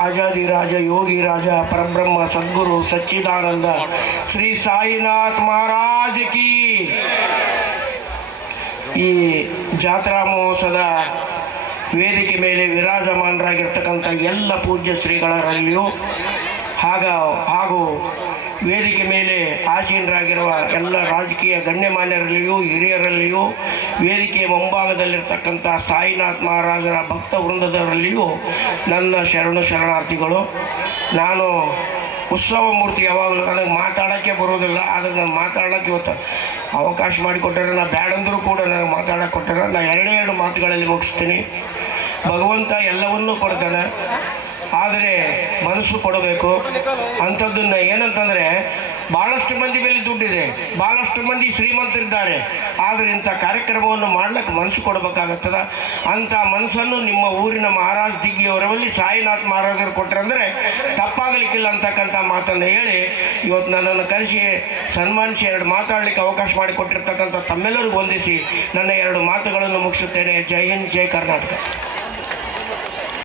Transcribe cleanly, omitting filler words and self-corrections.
ರಾಜಾದಿರಾಜ ಯೋಗಿ ರಾಜ ಪರಬ್ರಹ್ಮ ಸದ್ಗುರು ಸಚ್ಚಿದಾನಂದ ಶ್ರೀ ಸಾಯಿನಾಥ್ ಮಹಾರಾಜ್ ಕಿ. ಈ ಜಾತ್ರಾ ಮಹೋತ್ಸವದ ವೇದಿಕೆ ಮೇಲೆ ವಿರಾಜಮಾನರಾಗಿರ್ತಕ್ಕಂಥ ಎಲ್ಲ ಪೂಜ್ಯ ಶ್ರೀಗಳರಲ್ಲಿಯೂ ಹಾಗೂ ವೇದಿಕೆ ಮೇಲೆ ಆಸೀನರಾಗಿರುವ ಎಲ್ಲ ರಾಜಕೀಯ ಗಣ್ಯಮಾನ್ಯರಲ್ಲಿಯೂ ಹಿರಿಯರಲ್ಲಿಯೂ ವೇದಿಕೆಯ ಮುಂಭಾಗದಲ್ಲಿರ್ತಕ್ಕಂಥ ಸಾಯಿನಾಥ್ ಮಹಾರಾಜರ ಭಕ್ತ ವೃಂದದವರಲ್ಲಿಯೂ ನನ್ನ ಶರಣಾರ್ಥಿಗಳು. ನಾನು ಉತ್ಸವ ಮೂರ್ತಿ ಯಾವಾಗಲೂ ನನಗೆ ಮಾತಾಡೋಕ್ಕೆ ಬರೋದಿಲ್ಲ, ಆದರೆ ನಾನು ಮಾತಾಡೋಕ್ಕೆ ಇವತ್ತು ಅವಕಾಶ ಮಾಡಿಕೊಟ್ಟರೆ ನಾನು ಬ್ಯಾಡಂದರೂ ಕೂಡ ನನಗೆ ಮಾತಾಡೋಕ್ಕೆ ಕೊಟ್ಟರೆ ನಾನು ಎರಡೇ ಮಾತುಗಳಲ್ಲಿ ಮುಗಿಸ್ತೀನಿ. ಭಗವಂತ ಎಲ್ಲವನ್ನೂ ಕೊಡ್ತಾನೆ, ಆದರೆ ಮನಸ್ಸು ಕೊಡಬೇಕು. ಅಂಥದ್ದನ್ನು ಏನಂತಂದರೆ ಭಾಳಷ್ಟು ಮಂದಿ ಮೇಲೆ ದುಡ್ಡಿದೆ, ಭಾಳಷ್ಟು ಮಂದಿ ಶ್ರೀಮಂತರಿದ್ದಾರೆ, ಆದರೆ ಇಂಥ ಕಾರ್ಯಕ್ರಮವನ್ನು ಮಾಡ್ಲಿಕ್ಕೆ ಮನಸ್ಸು ಕೊಡಬೇಕಾಗುತ್ತದೆ. ಅಂಥ ಮನಸ್ಸನ್ನು ನಿಮ್ಮ ಊರಿನ ಮಹಾರಾಜ್ ದಿಗ್ಗಿಯವರಲ್ಲಿ ಸಾಯಿನಾಥ್ ಮಹಾರಾಜರು ಕೊಟ್ಟರಂದರೆ ತಪ್ಪಾಗಲಿಕ್ಕಿಲ್ಲ ಅಂತಕ್ಕಂಥ ಮಾತನ್ನು ಹೇಳಿ ಇವತ್ತು ನನ್ನನ್ನು ಕರೆಸಿ ಸನ್ಮಾನಿಸಿ ಎರಡು ಮಾತಾಡಲಿಕ್ಕೆ ಅವಕಾಶ ಮಾಡಿಕೊಟ್ಟಿರ್ತಕ್ಕಂಥ ತಮ್ಮೆಲ್ಲರಿಗೂ ವಂದಿಸಿ ನನ್ನ ಎರಡು ಮಾತುಗಳನ್ನು ಮುಗಿಸುತ್ತೇನೆ. ಜೈ ಹಿಂದ್, ಜೈ ಕರ್ನಾಟಕ.